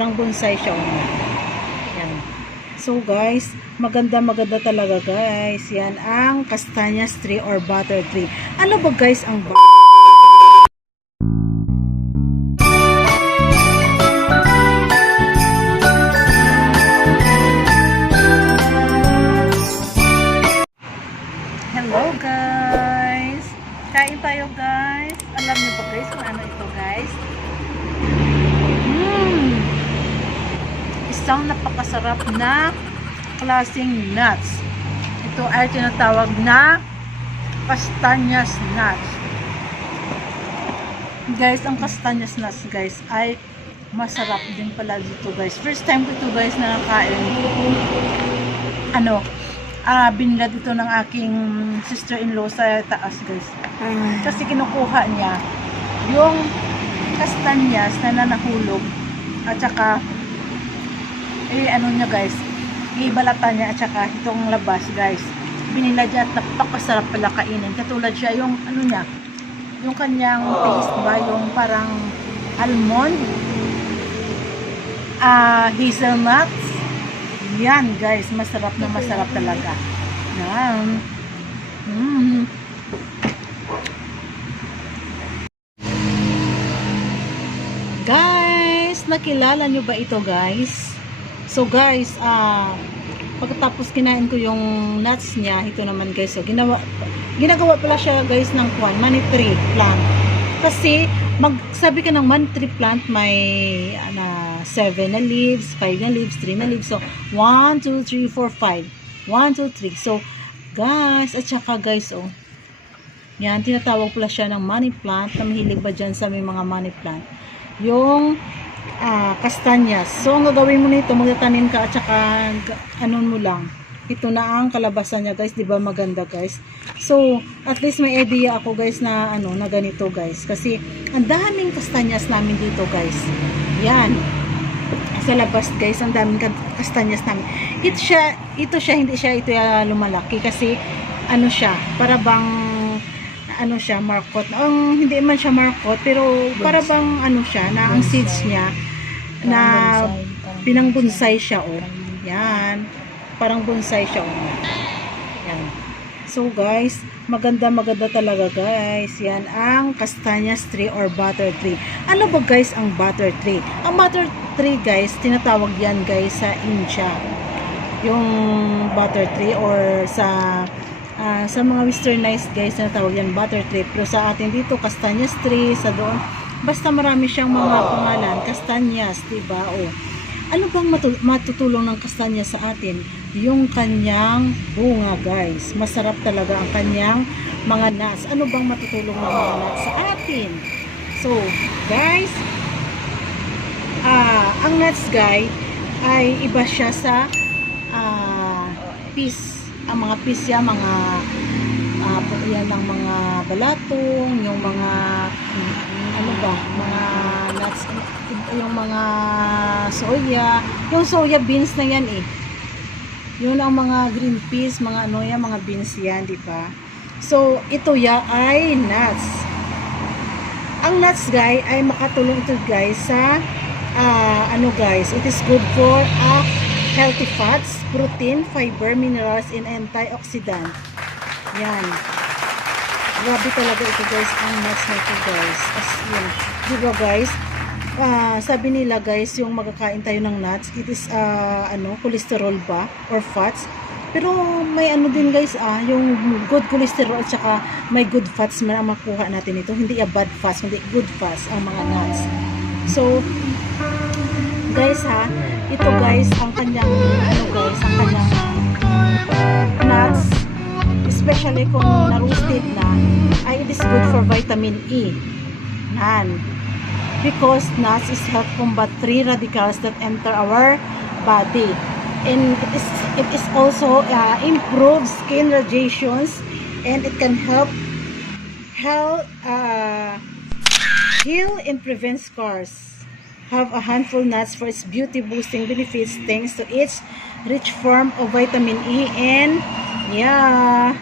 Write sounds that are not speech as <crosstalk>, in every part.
Parang bonsai siya. Oh. Yan. So guys, maganda maganda talaga guys. Yan ang castañas tree or butter tree. Ano ba guys ang Hello guys! Kain tayo guys! Alam niyo ba guys kung ano ito guys? Isang napakasarap na klaseng nuts. Ito ay tinatawag na castañas nuts. Guys, ang castañas nuts guys ay masarap din pala dito guys. First time ko ito guys na nakain. Ano, ah binilad ito ng aking sister-in-law sa taas guys. Kasi kinukuha niya yung kastanyas na nanahulog at saka eh ano niya guys? Ibalatan niya at saka itong labas guys. Binila niya at napakasarap pala kainin. Katulad siya yung ano niya yung kanyang taste ba? Yung parang almond ah hazelnuts yan guys. Masarap na masarap talaga. Yan. Mm. Guys, nakilala nyo ba ito guys? So guys, ah pagkatapos kinain ko yung nuts niya, ito naman guys, so ginawa ginagawa pala siya guys ng kwan, money tree plant. Kasi mag sabi ka ng money tree plant may ana 7 na leaves, 5 na leaves, 3 na leaves. So 1 2 3 4 5. 1 2 3. So guys, at saka guys, oh. Yan, tinatawag pala siya ng money plant. Na mahilig ba dyan sa may mga money plant? yung ah, kastanyas. So, ang gagawin mo nito, magtatanim ka at saka anon mo lang. Ito na ang kalabasan niya, guys. 'Di ba maganda, guys? So, at least may idea ako, guys, na ano, na ganito, guys. Kasi ang daming kastanyas namin dito, guys. Yan. Sa labas, guys, ang daming ka- kastanyas namin. Ito siya, ito siya, hindi siya ito ah, lumalaki kasi ano siya, para bang ano siya, markot. Ang hindi man siya markot, pero para bang ano siya, na ang seeds niya na pinang bonsai siya oh. Yan. Parang bonsai siya oh. Yan. So guys, maganda maganda talaga guys. Yan ang castañas tree or butter tree. Ano ba guys ang butter tree? Ang butter tree guys, tinatawag yan guys sa India. Yung butter tree or sa ah, sa mga westernized guys na tawag yan butter tree pero sa atin dito castañas tree sa doon basta marami siyang mga pangalan castañas diba o ano bang matu- matutulong ng kastanya sa atin? Yung kanyang bunga, guys. Masarap talaga ang kanyang mga nuts. Ano bang matutulong ng mga nuts sa atin? So, guys, ah, ang nuts, guys, ay iba siya sa ah, peas. Ang mga peas yan, mga ah, yan ang mga balatong, yung mga ano ba, mga nuts, yung mga soya, yung soya beans na yan eh. Yun ang mga green peas, mga ano yan, mga beans yan, di ba? So, ito ya ay nuts. Ang nuts guys ay makatulong ito guys sa ah, ano guys, it is good for ah, healthy fats, protein, fiber, minerals, and antioxidant. Yan. Grabe talaga ito guys, ang nuts na ito guys. As yun. Di guys? Ah, sabi nila guys, yung magkakain tayo ng nuts, it is ah, ano, cholesterol ba? Or fats? Pero may ano din guys, ah, yung good cholesterol at saka may good fats man ang makuha natin ito. Hindi a bad fats, hindi good fats ang mga nuts. So, guys ha, ito guys, ang kanyang, ano guys, ang kanyang nuts, especially kung na-roasted na, ay it is good for vitamin E. Nan. Because nuts is help combat free radicals that enter our body. And it is it is also uh, improve skin radiations and it can help help uh, heal and prevent scars. Have a handful nuts for its beauty boosting benefits thanks to its rich form of vitamin E and yeah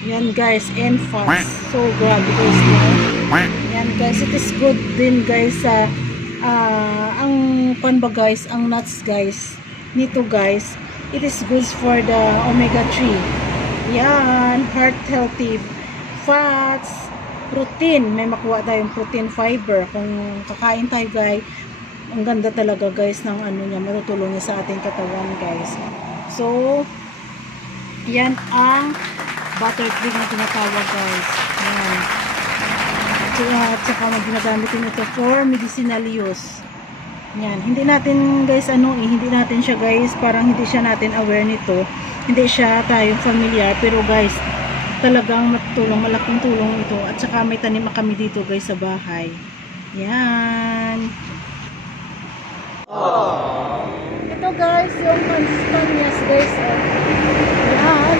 yan guys and fats so grabe guys no? yan guys it is good din guys sa ah, ang pan ba guys, ang nuts guys, nito guys, it is good for the omega 3. Yan, heart healthy fats, protein. May makuha tayong protein fiber. Kung kakain tayo guys, ang ganda talaga guys ng ano niya, matutulong niya sa ating katawan guys. So, yan ang butter drink na tinatawag guys. Yan. At saka ginagamit ito for medicinal use. Yan. Hindi natin guys ano eh, hindi natin siya guys, parang hindi siya natin aware nito. Hindi siya tayong familiar pero guys, talagang matulong, malaking tulong ito. At saka may tanim kami dito guys sa bahay. Yan. Ito guys, yung constanias guys. Oh. Yan.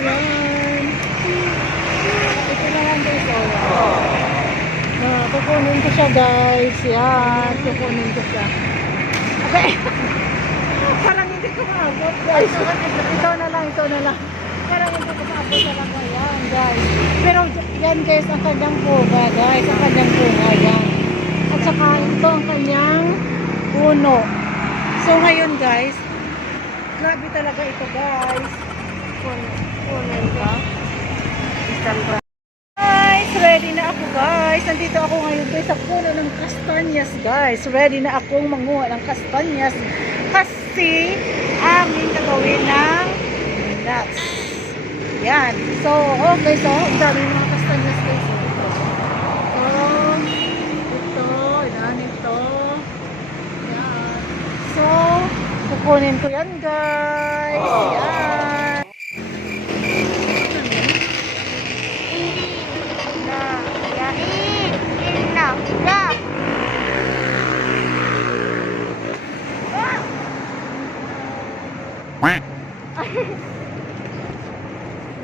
Yan. Ito naman guys. Oh. Ah, kukunin ko siya guys. Yan. Kukunin ko siya. Okay. <laughs> Parang hindi ko maabot guys. Ito na lang, ito na lang. Parang hindi ko maabot talaga yan guys. Pero yan guys, ang kanyang bunga guys. Ang kanyang bunga yan. At saka ito ang kanyang puno. So ngayon guys, grabe talaga ito guys. Puno, puno ito. Guys, ready na ako guys. Nandito ako ngayon guys sa puno ng kastanyas guys. Ready na akong manguha ng kastanyas kasi aming gagawin ng nuts. Yan. So, okay. So, ang dami mga kastanyas guys. Ito. Ito. Ito. Yan. Ito. Yan. So, kukunin ko yan guys. Yan.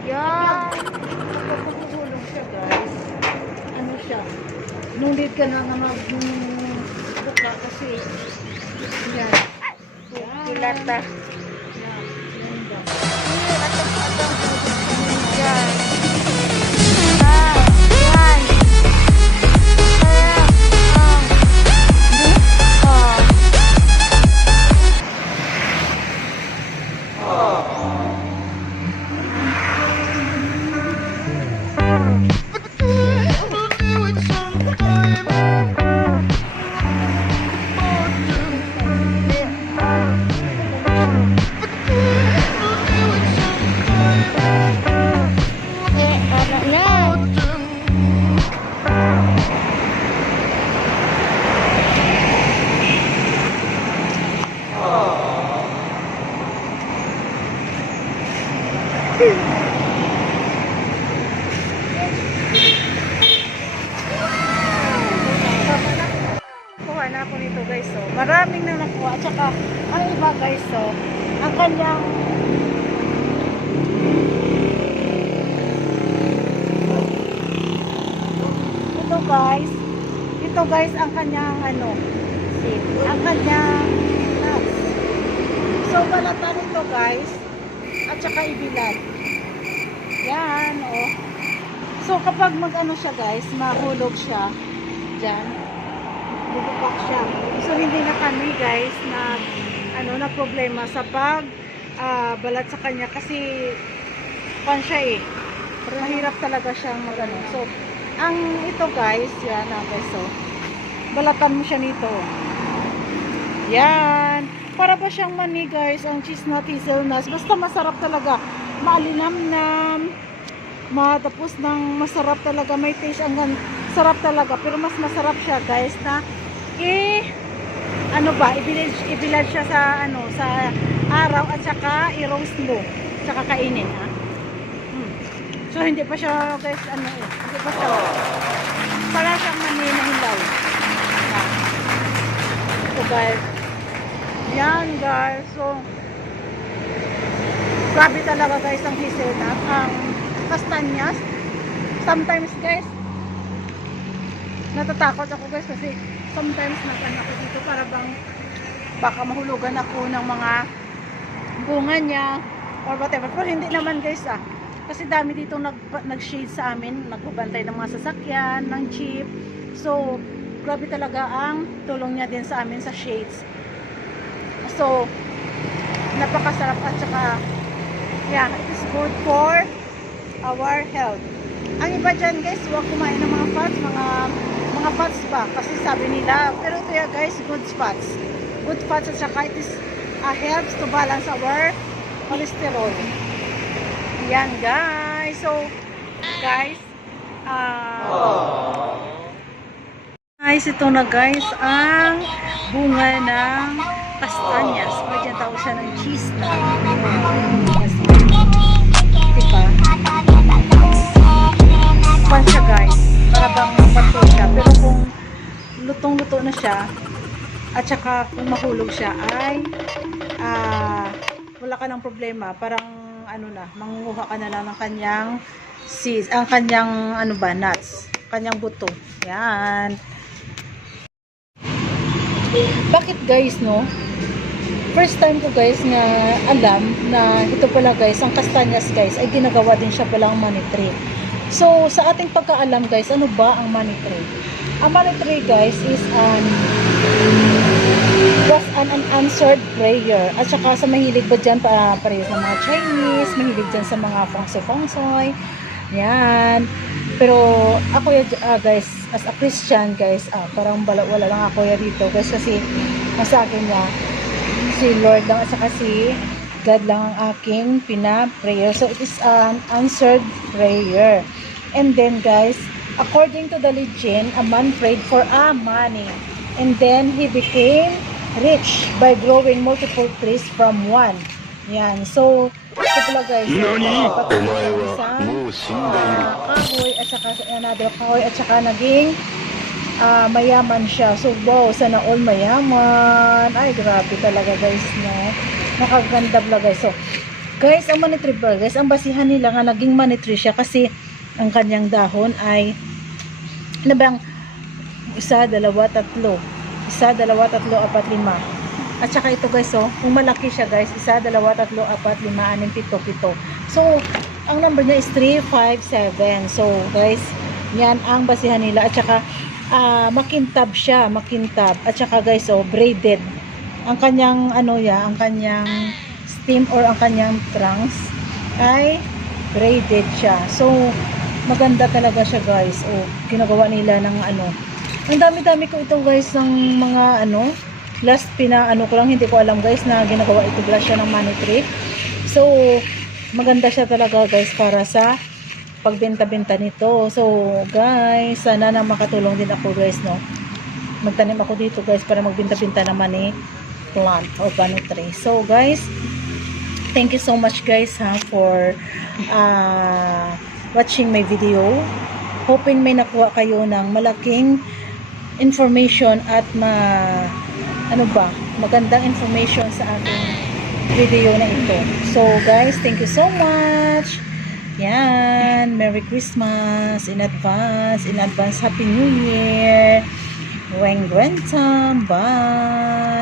Yan. Pagpapagulong siya, guys. Ano siya? Date ka na nga magbuka kasi. Yan. Yan. Kilata. Kuha na ako nito guys so. Maraming na nakuha. At saka, ang iba guys so, ang kanyang ito guys, ito guys ang kanyang ano. Ang kanyang nuts. So, balatan ito guys, at saka ibilad. Yan, oh. So, kapag mag-ano siya guys, mahulog siya, dyan, bubukak siya. So, hindi na kami guys na, ano, na problema sa pag ah, balat sa kanya kasi pan siya eh. Mahirap talaga siyang magano. So, ang ito guys, yan ah, guys, so, balatan mo siya nito. Yan. Para ba siyang mani guys, ang cheese nut, hazelnuts. Basta masarap talaga. Maalinamnam. Ma, tapos ng masarap talaga. May taste ang sarap talaga. Pero mas masarap siya guys na eh, ano ba, ibilad, ibilad siya sa ano, sa araw at saka i-roast mo. Saka kainin ha. Hmm. So hindi pa siya guys, ano eh, hindi pa siya. Para siyang mani na hilaw. So guys, yan guys. So, grabe talaga guys ang hazelnut. Ang kastanyas. Sometimes guys, natatakot ako guys kasi sometimes nakan ako dito para bang baka mahulugan ako ng mga bunga niya or whatever. Pero hindi naman guys ah. Kasi dami dito nag, nag-shade sa amin, nagbabantay ng mga sasakyan, ng jeep. So, grabe talaga ang tulong niya din sa amin sa shades. So, napakasarap at saka, yeah, it is good for our health. Ang iba dyan guys, huwag kumain ng mga fats, mga mga fats pa. Kasi sabi nila, pero ito ya guys, good fats. Good fats at saka it is uh, helps to balance our cholesterol. Yan guys. So, guys, ah guys, ito na guys, ang bunga ng O dyan tawag siya ng cheese na. Diba? Pan siya guys. Para bang pato siya. Pero kung lutong-luto na siya, at saka kung mahulog siya, ay ah, wala ka ng problema. Parang ano na, mangunguha ka na lang ng kanyang seeds, ang kanyang ano ba, nuts, kanyang buto. Yan. Bakit guys, no? First time ko guys na alam na ito pala guys, ang kastanyas guys ay ginagawa din siya palang money tree. So, sa ating pagkaalam guys, ano ba ang money tree? Ang money tree guys is an was an unanswered prayer. At saka sa mahilig ba dyan pa, parehas ng mga Chinese, mahilig dyan sa mga fongsoy-fongsoy. Yan. Pero ako ah, guys, as a Christian guys, ah, parang wala, wala lang ako ya dito guys kasi ang sa akin niya, si Lord lang at saka si God lang ang aking pina-prayer. So, it is an answered prayer. And then, guys, according to the legend, a man prayed for a money. And then, he became rich by growing multiple trees from one. Yan. So, ito pala guys. Nani? Patay isang uh, kahoy at saka another kahoy at saka naging ah, mayaman siya. So, wow, sana all mayaman. Ay, grabe talaga guys, no? Nakaganda pala guys. So, guys, ang tree ba, guys, ang basihan nila nga naging money tree siya kasi ang kanyang dahon ay ano bang isa, dalawa, tatlo. Isa, dalawa, tatlo, apat, lima. At saka ito guys, oh, kung malaki siya guys, isa, dalawa, tatlo, apat, lima, anim, pito, pito. So, ang number niya is 3, 5, 7. So, guys, yan ang basihan nila. At saka, ah, makintab siya, makintab. At saka guys, oh, braided. Ang kanyang, ano ya, ang kanyang stem or ang kanyang trunks ay braided siya. So, maganda talaga siya guys. O, ginagawa nila ng ano. Ang dami-dami ko ito guys ng mga ano. Last pina ano ko lang hindi ko alam guys na ginagawa ito glass siya ng money tree. So, maganda siya talaga guys para sa pagbenta-benta nito. So, guys, sana na makatulong din ako guys no. Magtanim ako dito guys para magbenta-benta ng money plant or money tree. So, guys, thank you so much guys ha for uh, watching my video. Hoping may nakuha kayo ng malaking information at ma ano ba, magandang information sa ating video na ito. So guys, thank you so much. Yan, Merry Christmas in advance, in advance Happy New Year. Weng Bye.